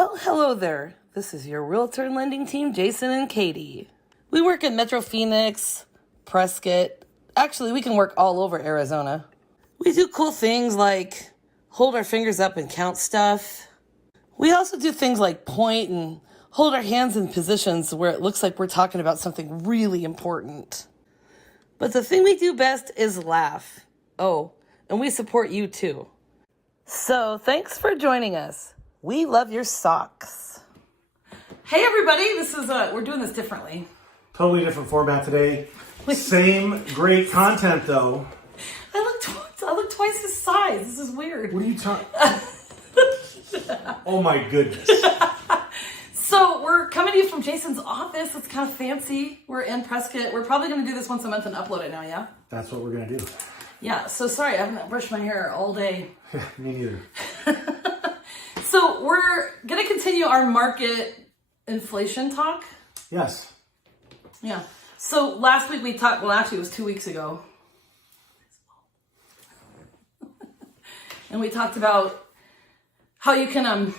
Well, hello there. This is your realtor and lending team, Jason and Katie. We work in Metro Phoenix, Prescott. Actually, we can work all over Arizona. We do cool things like hold our fingers up and count stuff. We also do things like point and hold our hands in positions where it looks like we're talking about something really important. But the thing we do best is laugh. Oh, and we support you too. So thanks for joining us. We love your socks. Hey everybody, this is we're doing this differently. Totally different format today. Same great content though. I look twice his size. This is weird. What are you talking? Oh my goodness. So we're coming to you from Jason's office. It's kind of fancy. We're in Prescott. We're probably going to do this once a month and upload it now, yeah? That's what we're going to do. Yeah, so sorry, I haven't brushed my hair all day. Me neither. So we're going to continue our market inflation talk. Yes. Yeah. So last week we talked, well actually it was 2 weeks ago. And we talked about how you can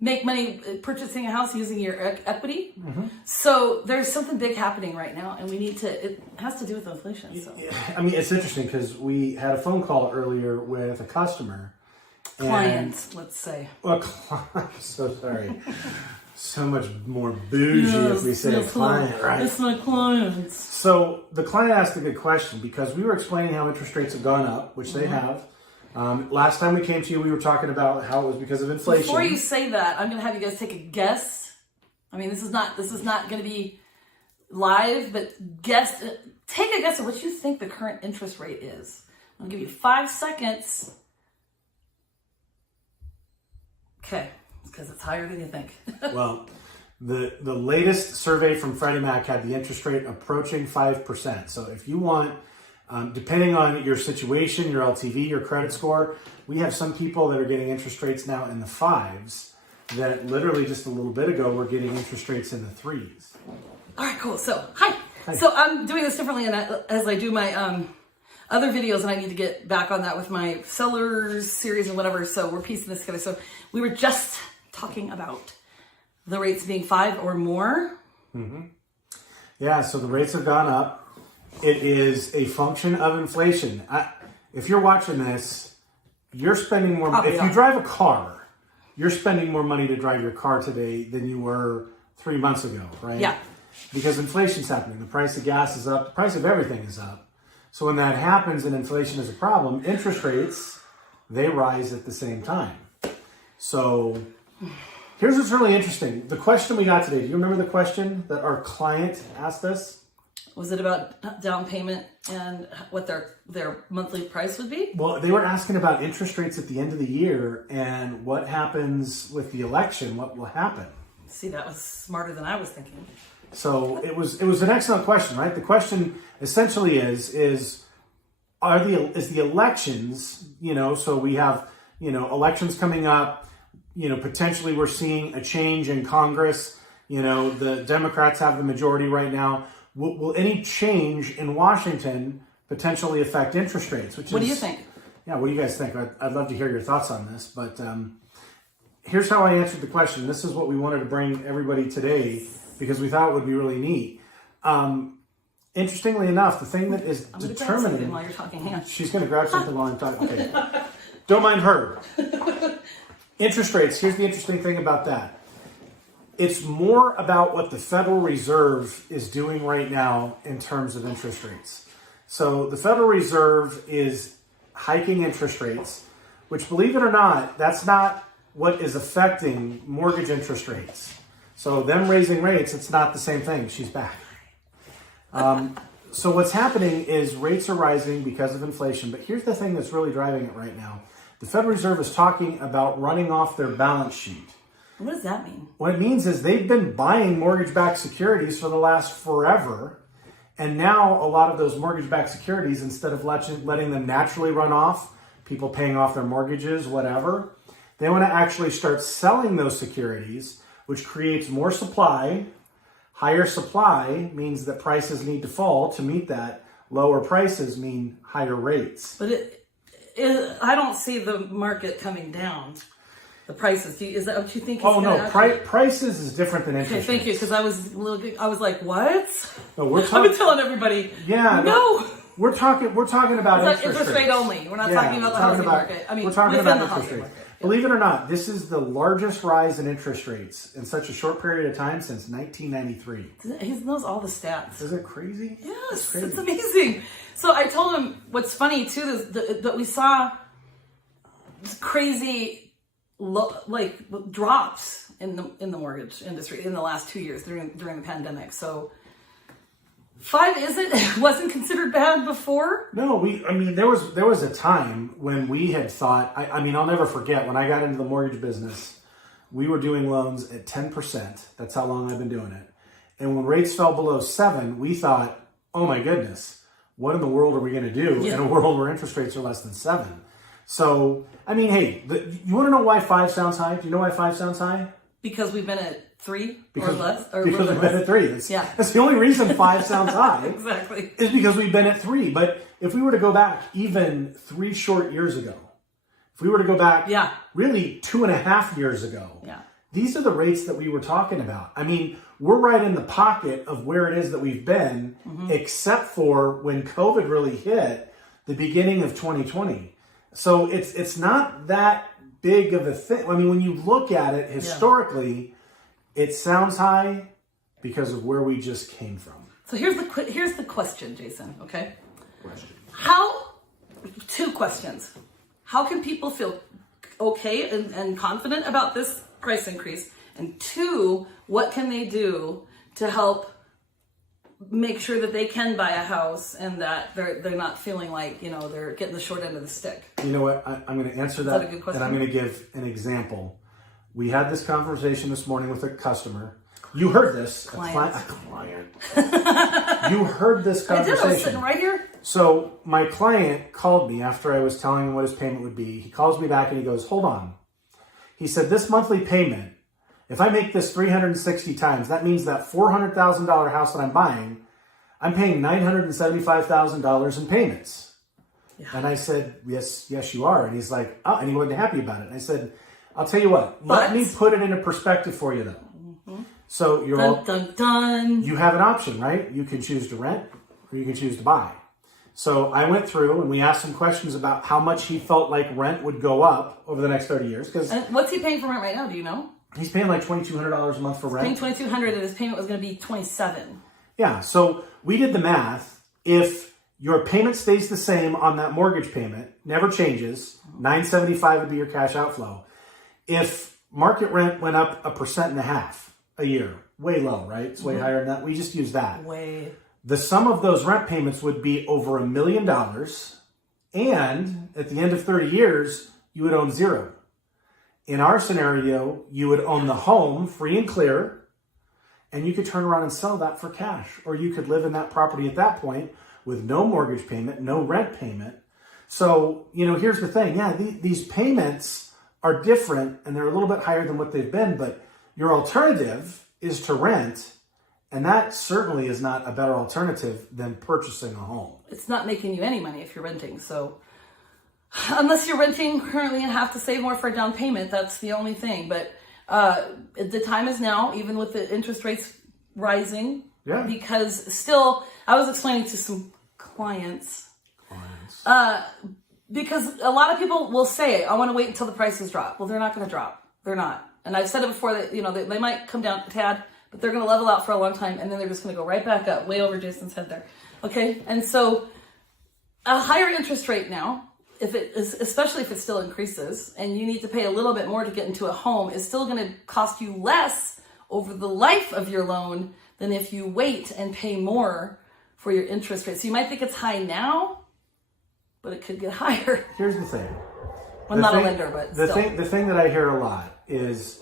make money purchasing a house using your equity. Mm-hmm. So there's something big happening right now and it has to do with inflation. So. I mean, it's interesting because we had a phone call earlier with a customer. Clients, let's say. Well, so sorry. So much more bougie if we say a client, right? It's my clients. So the client asked a good question because we were explaining how interest rates have gone up, which they have. Last time we came to you, we were talking about how it was because of inflation. Before you say that, I'm going to have you guys take a guess. I mean, this is not going to be live, but take a guess at what you think the current interest rate is. I'll give you 5 seconds. Okay, because it's higher than you think. Well, the latest survey from Freddie Mac had the interest rate approaching 5%. So if you want, depending on your situation, your LTV, your credit score, we have some people that are getting interest rates now in the 5s that literally just a little bit ago were getting interest rates in the 3s. All right, cool. So, hi. So I'm doing this differently as I do my other videos, and I need to get back on that with my sellers series and whatever. So we're piecing this together. So we were just talking about the rates being 5 or more. Mm-hmm. Yeah, so the rates have gone up. It is a function of inflation. If you're watching this, you're spending more money. If you drive a car, you're spending more money to drive your car today than you were 3 months ago, right? Yeah. Because inflation's happening. The price of gas is up. The price of everything is up. So when that happens and inflation is a problem, interest rates, they rise at the same time. So here's what's really interesting. The question we got today, do you remember the question that our client asked us? Was it about down payment and what their monthly price would be? Well, they were asking about interest rates at the end of the year and what happens with the election, what will happen. See, that was smarter than I was thinking. So it was an excellent question, right? The question essentially is the elections, so we have, elections coming up, potentially we're seeing a change in Congress, the Democrats have the majority right now. Will any change in Washington potentially affect interest rates? What do you think? Yeah, what do you guys think? I'd love to hear your thoughts on this, but here's how I answered the question. This is what we wanted to bring everybody today because we thought it would be really neat. Interestingly enough, the thing that is determining while you're talking, she's going to grab something while I'm talking. Okay, don't mind her. Interest rates. Here's the interesting thing about that. It's more about what the Federal Reserve is doing right now in terms of interest rates. So the Federal Reserve is hiking interest rates, which, believe it or not, that's not what is affecting mortgage interest rates. So them raising rates, it's not the same thing. She's back. So what's happening is rates are rising because of inflation. But here's the thing that's really driving it right now. The Federal Reserve is talking about running off their balance sheet. What does that mean? What it means is they've been buying mortgage-backed securities for the last forever. And now a lot of those mortgage-backed securities, instead of letting them naturally run off, people paying off their mortgages, whatever, they want to actually start selling those securities, which creates more supply. Higher supply means that prices need to fall to meet that. Lower prices mean higher rates. But I don't see the market coming down. the prices. Is that what you think? Oh no, prices is different than interest. Okay, thank you, because I was like, what? No, we're I've been telling everybody. Yeah. No. We're talking about interest rate only. We're not talking about the housing market. I mean, we're talking within about the interest housing rates. market. Believe it or not, this is the largest rise in interest rates in such a short period of time since 1993. He knows all the stats. Is it crazy? Yes, it's amazing. So I told him what's funny too is that we saw crazy drops in the mortgage industry in the last 2 years during the pandemic. So 5 wasn't considered bad before. No, there was a time when we had thought. I'll never forget when I got into the mortgage business. We were doing loans at 10%. That's how long I've been doing it. And when rates fell below 7, we thought, oh my goodness, what in the world are we going to do in a world where interest rates are less than 7? So, hey, you want to know why 5 sounds high? Do you know why 5 sounds high? Because we've been at 3 or less. Because we've been at 3. That's the only reason 5 sounds high. Exactly. Is because we've been at 3. But if we were to go back even 3 short years ago, if we were to go back really 2.5 years ago, these are the rates that we were talking about. We're right in the pocket of where it is that we've been, except for when COVID really hit the beginning of 2020. So it's not that big of a thing. When you look at it historically, it sounds high because of where we just came from. So here's the question, Jason. Okay. Question. 2 questions. How can people feel okay and confident about this price increase? And 2, what can they do to help make sure that they can buy a house and that they're not feeling like, they're getting the short end of the stick? You know what? I'm going to answer that, a good question? and I'm going to give an example. We had this conversation this morning with a customer. You heard this. A client. You heard this conversation. I did. I was sitting right here. So my client called me after I was telling him what his payment would be. He calls me back and he goes, hold on. He said, this monthly payment, if I make this 360 times, that means that $400,000 house that I'm buying, I'm paying $975,000 in payments. Yeah. And I said, yes, you are. And he's like, oh, and he wasn't happy about it. And I said, I'll tell you what, let me put it into perspective for you though. So you're you have an option, right? You can choose to rent or you can choose to buy. So I went through and we asked some questions about how much he felt like rent would go up over the next 30 years. And what's he paying for rent right now? Do you know? He's paying like $2,200 a month for rent. He's paying $2,200 and his payment was going to be $27. Yeah. So we did the math. If your payment stays the same on that mortgage payment, never changes, $975 would be your cash outflow. If market rent went up 1.5% a year, way low, right? It's way higher than that. We just use that. Way. The sum of those rent payments would be over $1 million. And at the end of 30 years, you would own 0. In our scenario, you would own the home free and clear, and you could turn around and sell that for cash. Or you could live in that property at that point with no mortgage payment, no rent payment. So, here's the thing. Yeah, these payments are different, and they're a little bit higher than what they've been, but your alternative is to rent, and that certainly is not a better alternative than purchasing a home. It's not making you any money if you're renting. So unless you're renting currently and have to save more for a down payment, that's the only thing. But the time is now, even with the interest rates rising, because still, I was explaining to some clients. Because a lot of people will say, I want to wait until the prices drop. Well, they're not going to drop. They're not. And I've said it before that, they might come down a tad, but they're going to level out for a long time, and then they're just going to go right back up, way over Jason's head there. Okay? And so a higher interest rate now, especially if it still increases, and you need to pay a little bit more to get into a home, is still going to cost you less over the life of your loan than if you wait and pay more for your interest rate. So you might think it's high now, but it could get higher. Here's the thing. I'm not a lender, but the thing that I hear a lot is,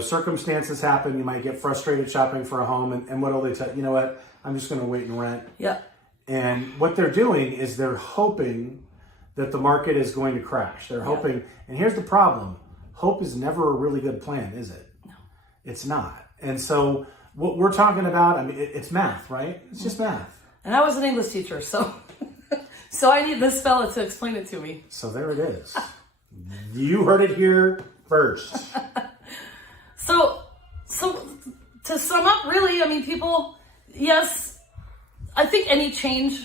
circumstances happen. You might get frustrated shopping for a home, and what will they tell you? You know what? I'm just going to wait and rent. Yeah. And what they're doing is they're hoping that the market is going to crash. They're hoping, and here's the problem: hope is never a really good plan, is it? No, it's not. And so what we're talking about, it's math, right? It's just math. And I was an English teacher, so I need this fella to explain it to me. So there it is. You heard it here first. So to sum up, really, I mean, people, yes, I think any change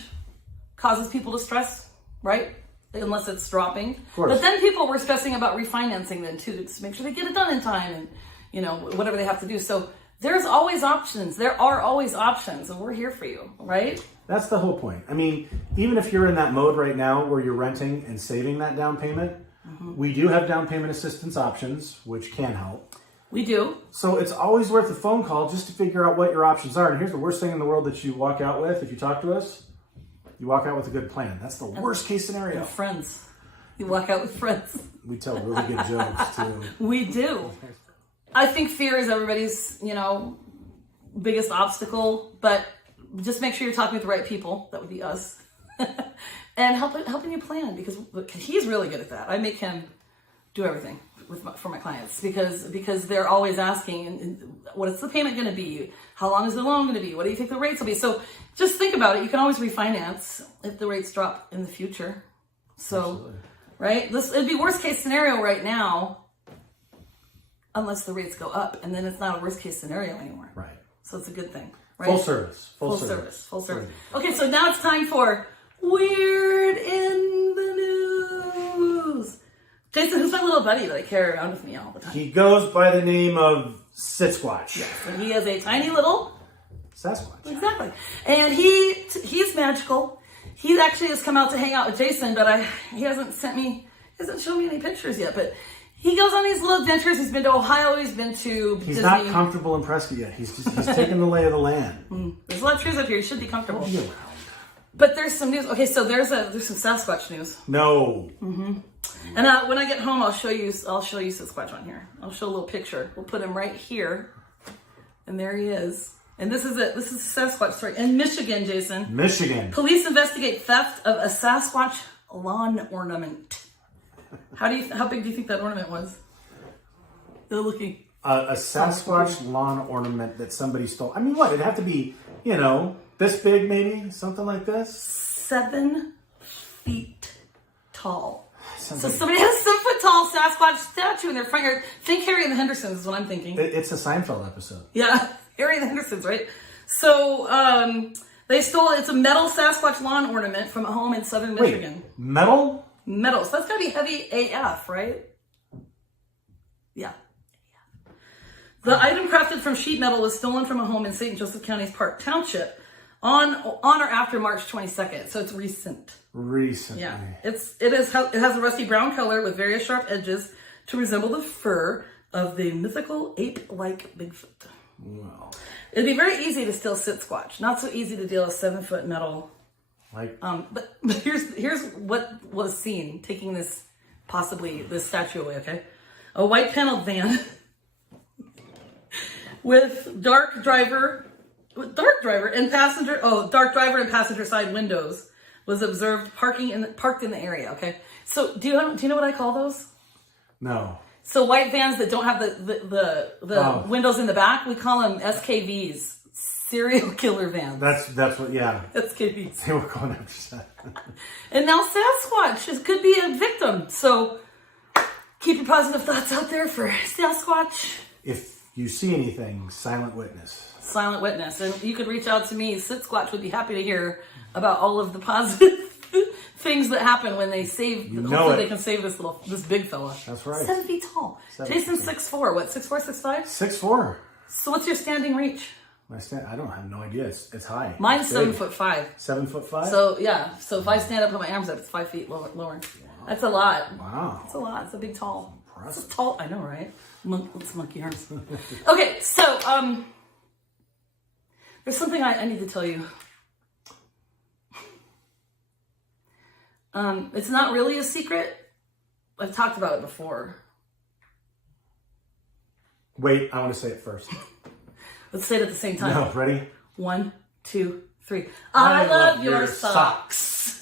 causes people to stress, right? Unless it's dropping. Of course. But then people were stressing about refinancing then too, to make sure they get it done in time and, you know, whatever they have to do. So there's always options. There are always options, and we're here for you, right? That's the whole point. I mean, even if you're in that mode right now where you're renting and saving that down payment, we do have down payment assistance options, which can help. We do. So it's always worth a phone call just to figure out what your options are. And here's the worst thing in the world that you walk out with if you talk to us. You walk out with a good plan. That's the worst case scenario. And friends. You walk out with friends. We tell really good jokes too. We do. I think fear is everybody's, you know, biggest obstacle, but just make sure you're talking with the right people. That would be us. And helping you plan, because he's really good at that. I make him do everything for my clients because they're always asking, and what is the payment going to be? How long is the loan going to be? What do you think the rates will be? So just think about it. You can always refinance if the rates drop in the future. So, absolutely. Right? It'd be worst case scenario right now, unless the rates go up, and then it's not a worst case scenario anymore. Right. So it's a good thing. Right? Full service. Full service. Okay, so now it's time for Weird in the News. Jason, who's my little buddy that I carry around with me all the time? He goes by the name of Sasquatch. Yes, and he is a tiny little Sasquatch. Exactly. And he's magical. He actually has come out to hang out with Jason, but he hasn't shown me any pictures yet. But he goes on these little adventures. He's been to Ohio. He's been to He's Disney. not comfortable in Prescott yet. He's taking the lay of the land. There's a lot of trees up here. You should be comfortable. He'll be around. But there's some news. Okay, so there's some Sasquatch news. No. And when I get home, I'll show you Sasquatch on here. I'll show a little picture. We'll put him right here, and there he is. And this is it. This is a Sasquatch story in Michigan, Jason. Michigan. Police investigate theft of a Sasquatch lawn ornament. How big do you think that ornament was? They're looking. A Sasquatch lawn ornament that somebody stole. I mean, what? It'd have to be, this big, maybe something like this. 7 feet tall. So somebody has a 7-foot-tall Sasquatch statue in their front yard. Think Harry and the Hendersons is what I'm thinking. It's a Seinfeld episode. Yeah, Harry and the Hendersons, right? So they stole. It's a metal Sasquatch lawn ornament from a home in southern Michigan. Wait, metal? Metal. So that's gotta be heavy AF, right? Yeah. The item, crafted from sheet metal, was stolen from a home in St. Joseph County's Park Township on or after March 22nd. So it's recent. Recently. Yeah. It has a rusty brown color with various sharp edges to resemble the fur of the mythical ape-like Bigfoot. Wow. It'd be very easy to steal Sasquatch. Not so easy to deal a 7-foot metal. But here's what was seen taking this statue away. Okay, a white paneled van with dark driver and passenger side windows was observed parked in the area. Okay, so do you know what I call those? No. So white vans that don't have the windows in the back, we call them SKVs, serial killer vans. That's what, yeah. SKVs. They were going after that. And now Sasquatch could be a victim. So keep your positive thoughts out there for Sasquatch. If you see anything, silent witness. Silent witness. And you could reach out to me. Sasquatch would be happy to hear about all of the positive things that happen when they save. Hopefully they can save this big fella. That's right. 7 feet tall. Jason's 6'4". What, 6'4", 6'5"? 6'4". So what's your standing reach? I don't have no idea. It's high. Mine's 7'5". 7'5"? So yeah. So if I stand up, put my arms up, it's 5 feet lower. Wow. That's a lot. Wow. That's a lot. It's a big tall. Impressive. It's tall. I know, right? It's monkey arms. Okay, so there's something I need to tell you. It's not really a secret. I've talked about it before. Wait, I want to say it first. Let's say it at the same time. No, ready? 1, 2, 3. I love your socks.